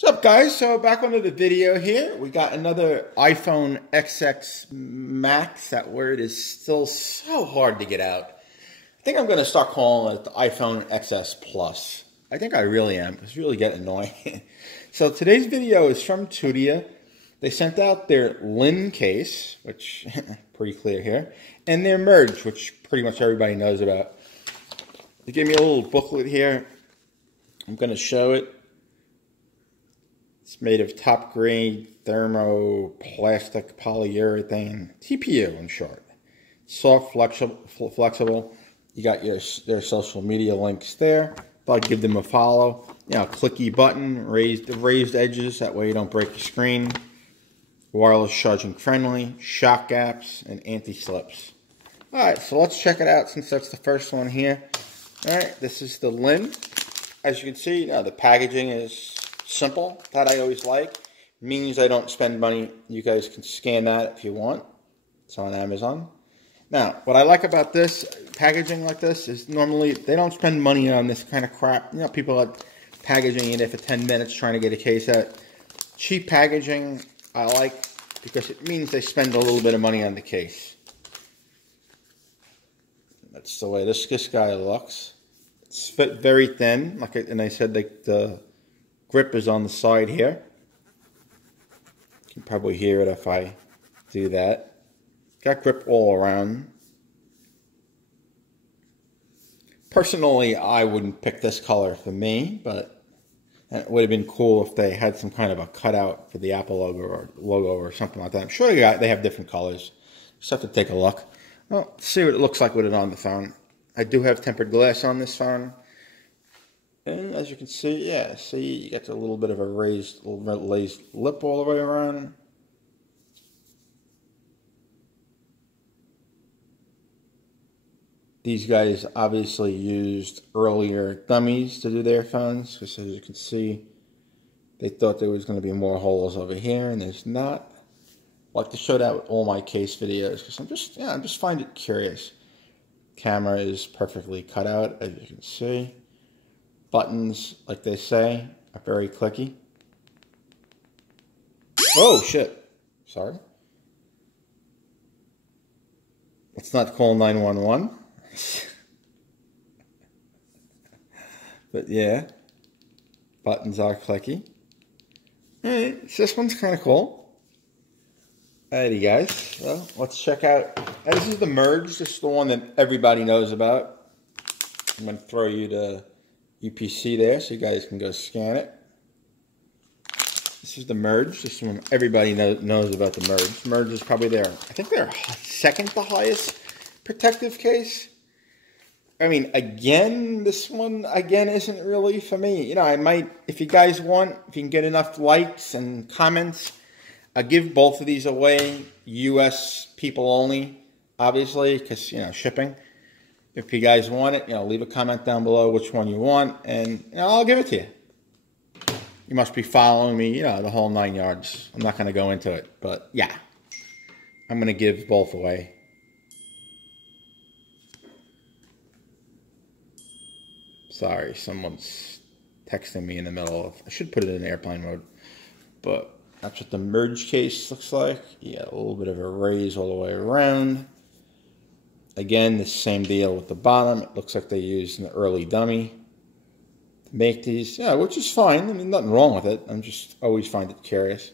What's up, guys? So back onto the video here. We got another iPhone XX Max. That word is still so hard to get out. I think I'm going to start calling it the iPhone XS Plus. I think I really am. It's really getting annoying. So today's video is from Tudia. They sent out their Linn case, which pretty clear here, and their Merge, which pretty much everybody knows about. They gave me a little booklet here. I'm going to show it. It's made of top-grade thermoplastic polyurethane, TPU in short. Soft, flexible. You got their social media links there. Thought I'd give them a follow. You know, clicky button, raised edges, that way you don't break your screen. Wireless charging friendly, shock gaps, and anti-slips. Alright, so let's check it out since that's the first one here. Alright, this is the Linn. As you can see, the packaging is simple. That I always like. Means I don't spend money. You guys can scan that if you want. It's on Amazon. Now, what I like about this packaging like this is normally they don't spend money on this kind of crap. You know, people are packaging it for 10 minutes trying to get a case out. Cheap packaging I like because it means they spend a little bit of money on the case. That's the way this guy looks. It's very thin, and I said the grip is on the side here. You can probably hear it if I do that. Got grip all around. Personally, I wouldn't pick this color for me, but it would have been cool if they had some kind of a cutout for the Apple logo or something like that. I'm sure they have different colors. Just have to take a look. Well, see what it looks like with it on the phone. I do have tempered glass on this phone. And as you can see, yeah, see, you get a little bit of a raised lip all the way around. These guys obviously used earlier dummies to do their phones, because as you can see, they thought there was going to be more holes over here, and there's not. I like to show that with all my case videos, because I just find it curious. Camera is perfectly cut out, as you can see. Buttons, like they say, are very clicky. Oh, shit. Sorry. Let's not call 911. But yeah, buttons are clicky. Alright, so this one's kind of cool. Alrighty, guys. So let's check out. This is the Merge. This is the one that everybody knows about. I'm going to throw you to UPC there so you guys can go scan it. This is the Merge. This one everybody knows about the Merge. Merge is probably I think their second to highest protective case. I mean, again, this one isn't really for me. You know, I might, if you guys want, if you can get enough likes and comments, I'll give both of these away. US people only, obviously, because, shipping. If you guys want it, leave a comment down below which one you want, and I'll give it to you. You must be following me, the whole 9 yards. I'm not going to go into it, but yeah. I'm going to give both away. Sorry, someone's texting me in the middle of... I should put it in airplane mode. But that's what the Merge case looks like. Yeah, a little bit of a raise all the way around. Again, the same deal with the bottom. It looks like they used an early dummy to make these. Yeah, which is fine. I mean, nothing wrong with it. I'm just always find it curious.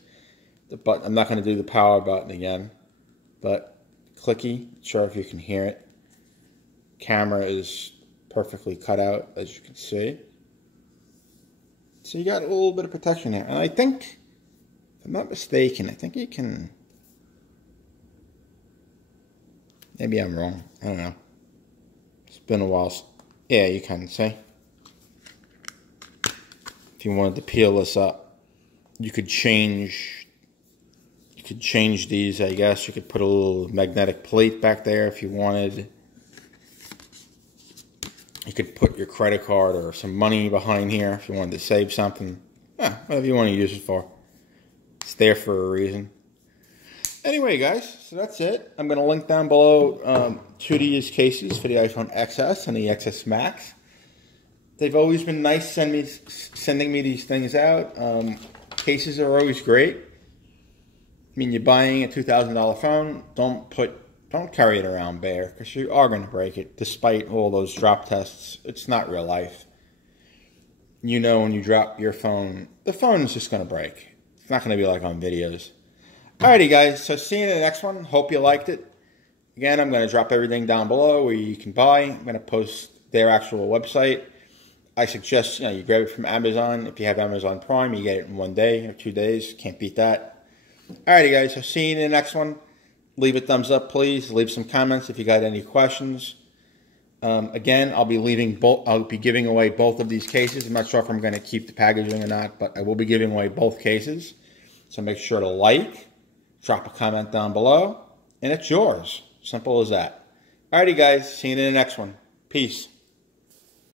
The button, I'm not going to do the power button again. But clicky. Not sure if you can hear it. Camera is perfectly cut out, as you can see. So you got a little bit of protection here. And I think, if I'm not mistaken, I think you can... Maybe I'm wrong. I don't know. It's been a while. Yeah, you can see. If you wanted to peel this up, you could change these, I guess. You could put a little magnetic plate back there if you wanted. You could put your credit card or some money behind here if you wanted to save something. Whatever you want to use it for. It's there for a reason. Anyway, guys, so that's it. I'm going to link down below Tudia's cases for the iPhone XS and the XS Max. They've always been nice sending me these things out. Cases are always great. I mean, you're buying a $2,000 phone. Don't carry it around bare, because you are going to break it. Despite all those drop tests, it's not real life. You know, when you drop your phone, the phone is just going to break. It's not going to be like on videos. Alrighty, guys. So see you in the next one. Hope you liked it. Again, I'm going to drop everything down below where you can buy. I'm going to post their actual website. I suggest, you grab it from Amazon. If you have Amazon Prime, you get it in 1 day or 2 days. Can't beat that. Alrighty, guys. So see you in the next one. Leave a thumbs up, please. Leave some comments if you got any questions. Again, I'll be giving away both of these cases. I'm not sure if I'm going to keep the packaging or not, but I will be giving away both cases. So make sure to like, drop a comment down below, and it's yours. Simple as that. Alrighty, guys. See you in the next one. Peace.